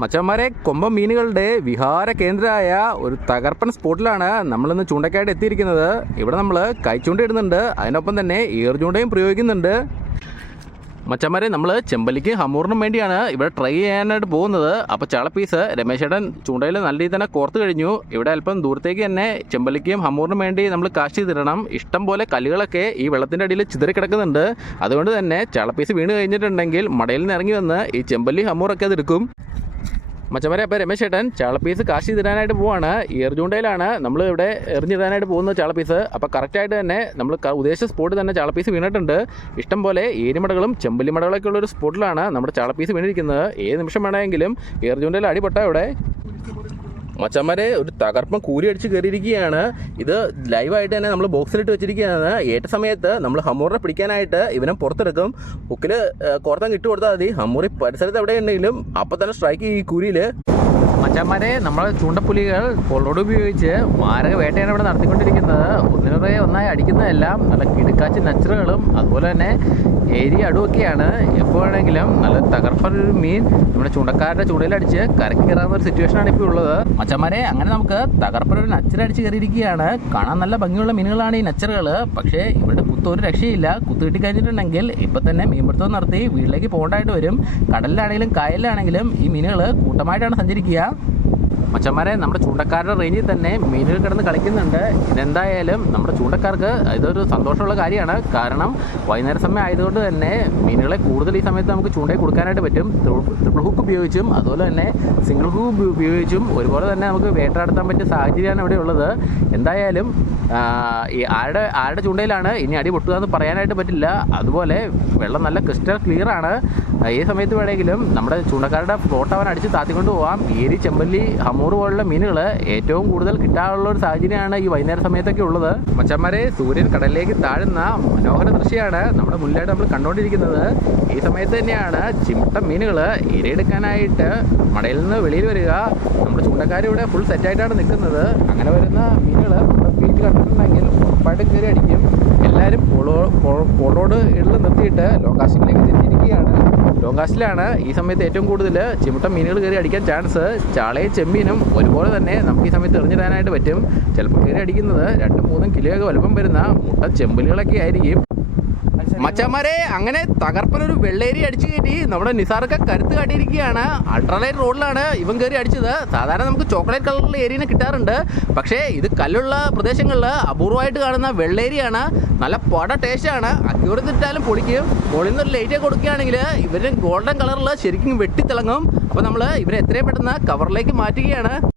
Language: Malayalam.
മച്ചന്മാരെ കൊമ്പം മീനുകളുടെ വിഹാര കേന്ദ്രമായ ഒരു തകർപ്പൻ സ്പോട്ടിലാണ് നമ്മളിന്ന് ചൂണ്ടക്കായിട്ട് എത്തിയിരിക്കുന്നത്. ഇവിടെ നമ്മൾ കൈച്ചൂണ്ട ഇടുന്നുണ്ട് അതിനൊപ്പം തന്നെ ഏർ ചൂണ്ടയും പ്രയോഗിക്കുന്നുണ്ട്. മച്ചന്മാരെ നമ്മൾ ചെമ്പലിക്ക് ഹമ്മൂറിനും വേണ്ടിയാണ് ഇവിടെ ട്രൈ ചെയ്യാനായിട്ട് പോകുന്നത്. അപ്പോൾ ചാള പീസ് ചൂണ്ടയിൽ നല്ല രീതിയിൽ തന്നെ കോർത്ത് കഴിഞ്ഞു. ഇവിടെ അല്പം ദൂരത്തേക്ക് തന്നെ ചെമ്പലിക്കും ഹമ്മൂറിനും വേണ്ടി നമ്മൾ കാശ് ചെയ്തിടണം. ഇഷ്ടം പോലെ കല്ലുകളൊക്കെ ഈ വെള്ളത്തിന്റെ അടിയിൽ ചിതറി കിടക്കുന്നുണ്ട്. അതുകൊണ്ട് തന്നെ ചാള പീസ് വീണ് കഴിഞ്ഞിട്ടുണ്ടെങ്കിൽ മടയിൽ നിന്ന് ഇറങ്ങി വന്ന് ഈ ചെമ്പല്ലി ഹമൂറൊക്കെ അത് എടുക്കും. മച്ചമാരെ അപ്പോൾ രമേശ് ചേട്ടൻ ചാളപ്പീസ് കാശി തരാനായിട്ട് പോവാണ്. എറിഞ്ഞുണ്ടയിലാണ് നമ്മൾ ഇവിടെ എറിഞ്ഞിടാനായിട്ട് പോകുന്നത് ചാളപ്പീസ് അപ്പോൾ കറക്റ്റായിട്ട് തന്നെ നമ്മൾ ഉദ്ദേശിച്ച സ്പോട്ടിൽ തന്നെ ചാളപ്പീസ് വീണിട്ടുണ്ട്. ഇഷ്ടം പോലെ ഏരിമടകളും ചെമ്പല്ലിമടകളൊക്കെ ഉള്ള ഒരു സ്പോട്ടിലാണ് നമ്മുടെ ചാളപ്പീസ് വീണിരിക്കുന്നത്. ഏത് നിമിഷം വേണമെങ്കിലും എറിഞ്ഞുണ്ടയിൽ അടിപൊട്ട ഇവിടെ. മച്ചന്മാരെ ഒരു തകർപ്പം കൂരി അടിച്ച് കയറിയിരിക്കുകയാണ്. ഇത് ലൈവായിട്ട് തന്നെ നമ്മൾ ബോക്സിലിട്ട് വെച്ചിരിക്കുകയാണ്. ഏറ്റ സമയത്ത് നമ്മൾ ഹമ്മൂറിനെ പിടിക്കാനായിട്ട് ഇവനെ പുറത്തെടുക്കും. ഹുക്കിൽ കോർത്തം കിട്ടു കൊടുത്താൽ മതി. ഹമ്മൂറി പരിസരത്ത് എവിടെയുണ്ടെങ്കിലും അപ്പം തന്നെ സ്ട്രൈക്ക് ഈ കൂരിയിൽ മച്ചന്മാരെ നമ്മളെ ചൂണ്ടപ്പുലികൾ പൊള്ളോട് ഉപയോഗിച്ച് മാരക വേട്ടയാണ് ഇവിടെ നടത്തിക്കൊണ്ടിരിക്കുന്നത്. ഒന്നിനുറേ ഒന്നായി അടിക്കുന്നതെല്ലാം നല്ല കിടുക്കാച്ചി നച്ചറുകളും അതുപോലെ തന്നെ ഏരി അടുവൊക്കെയാണ്. എപ്പോൾ വേണമെങ്കിലും നല്ല തകർപ്പനൊരു മീൻ നമ്മുടെ ചൂണ്ടക്കാരുടെ ചൂണ്ടയിലടിച്ച് കരക്ക് കയറാവുന്ന ഒരു സിറ്റുവേഷനാണ് ഇപ്പോൾ ഉള്ളത്. മച്ചന്മാരെ അങ്ങനെ നമുക്ക് തകർപ്പനൊരു നച്ചറടിച്ച് കയറിയിരിക്കുകയാണ്. കാണാൻ നല്ല ഭംഗിയുള്ള മീനുകളാണ് ഈ നച്ചറുകൾ പക്ഷേ ഇവരുടെ ഒരു രക്ഷയില്ല. കുത്തുകിട്ടി കഴിഞ്ഞിട്ടുണ്ടെങ്കിൽ ഇപ്പം തന്നെ മീൻപിടുത്തം നടത്തി വീട്ടിലേക്ക് പോകേണ്ടതായിട്ട് വരും. കടലിലാണെങ്കിലും കായലിലാണെങ്കിലും ഈ മീനുകൾ കൂട്ടമായിട്ടാണ് സഞ്ചരിക്കുക. മച്ചന്മാരെ നമ്മുടെ ചൂണ്ടക്കാരുടെ റേഞ്ചിൽ തന്നെ മീനുകൾ കിടന്ന് കളിക്കുന്നുണ്ട്. ഇതെന്തായാലും നമ്മുടെ ചൂണ്ടക്കാർക്ക് ഇതൊരു സന്തോഷമുള്ള കാര്യമാണ്. കാരണം വൈകുന്നേര സമയം ആയതുകൊണ്ട് തന്നെ മീനുകളെ കൂടുതൽ ഈ സമയത്ത് നമുക്ക് ചൂണ്ടയിൽ കൊടുക്കാനായിട്ട് പറ്റും. ട്രിപ്പിൾ ഹുക്ക് ഉപയോഗിച്ചും അതുപോലെ തന്നെ സിംഗിൾ ഹുക്ക് ഉപയോഗിച്ചും ഒരുപോലെ തന്നെ നമുക്ക് വേട്ടയാടുത്താൻ പറ്റിയ സാഹചര്യമാണ് ഇവിടെ ഉള്ളത്. എന്തായാലും ഈ ആരുടെ ആരുടെ ചൂണ്ടയിലാണ് ഇനി അടി പൊട്ടുക എന്ന് പറയാനായിട്ട് പറ്റില്ല. അതുപോലെ വെള്ളം നല്ല ക്രിസ്റ്റൽ ക്ലിയർ ആണ്. ഈ സമയത്ത് വേണമെങ്കിലും നമ്മുടെ ചൂണ്ടക്കാരുടെ ഫ്ലോട്ട് അവൻ അടിച്ച് താത്തിക്കൊണ്ട് പോവാം. ഏരി ചെമ്പല്ലി ഹമൂർ പോലുള്ള മീനുകൾ ഏറ്റവും കൂടുതൽ കിട്ടാനുള്ള ഒരു സാഹചര്യമാണ് ഈ വൈകുന്നേര സമയത്തൊക്കെ ഉള്ളത്. മച്ചന്മാരെ സൂര്യൻ കടലിലേക്ക് താഴുന്ന മനോഹര ദൃശ്യമാണ് നമ്മുടെ മുന്നിലായിട്ട് നമ്മൾ കണ്ടുകൊണ്ടിരിക്കുന്നത്. ഈ സമയത്ത് തന്നെയാണ് ചിമിട്ട മീനുകൾ ഇരയെടുക്കാനായിട്ട് മടയിൽ നിന്ന് വെളിയിൽ വരിക. നമ്മുടെ ചൂണ്ടക്കാരിവിടെ ഫുൾ സെറ്റായിട്ടാണ് നിൽക്കുന്നത്. അങ്ങനെ വരുന്ന മീനുകൾ നമ്മുടെ ബീച്ച് കണ്ടിട്ടുണ്ടെങ്കിൽ ഉറപ്പായിട്ടും കയറി അടിക്കും. എല്ലാവരും പോളോ പോളോട് ഇടൽ നിർത്തിയിട്ട് ലോങ്കാസ്റ്റിലേക്ക് തിരിഞ്ഞിരിക്കുകയാണ് ലോങ്കാസ്റ്റിലാണ് ഈ സമയത്ത് ഏറ്റവും കൂടുതൽ ചിമിട്ട മീനുകൾ കയറി അടിക്കാൻ ചാൻസ് ചാളയും ചെമ്മീനും ഒരുപോലെ തന്നെ നമുക്ക് ഈ സമയത്ത് എറിഞ്ഞിടാനായിട്ട് പറ്റും. ചിലപ്പോൾ കയറി അടിക്കുന്നത് രണ്ടും മൂന്നും കിലോയൊക്കെ വലുപ്പം വരുന്ന മുട്ട ചെമ്പലുകളൊക്കെ ആയിരിക്കും. മച്ചന്മാരെ അങ്ങനെ തകർപ്പനൊരു വെള്ളേരി അടിച്ചു കയറ്റി നമ്മുടെ നിസാറൊക്കെ കരുത്ത് കാട്ടിയിരിക്കുകയാണ്. അൾട്രാലൈറ്റ് റോഡിലാണ് ഇവൻ കയറി അടിച്ചത്. സാധാരണ നമുക്ക് ചോക്ലേറ്റ് കളറിലുള്ള ഏരിയനെ കിട്ടാറുണ്ട്. പക്ഷേ ഇത് കല്ലുള്ള പ്രദേശങ്ങളിൽ അപൂർവമായിട്ട് കാണുന്ന വെള്ളേരിയാണ്. നല്ല പട ടേസ്റ്റാണ് അക്യൂറത്തിട്ടാലും പൊളിക്കും. പൊളിന്ന് ഒരു ലൈറ്റ് കൊടുക്കുകയാണെങ്കിൽ ഇവർ ഗോൾഡൻ കളറിൽ ശരിക്കും വെട്ടിത്തിളങ്ങും. അപ്പോൾ നമ്മൾ ഇവരെ എത്രയും പെട്ടെന്ന് കവറിലേക്ക് മാറ്റുകയാണ്.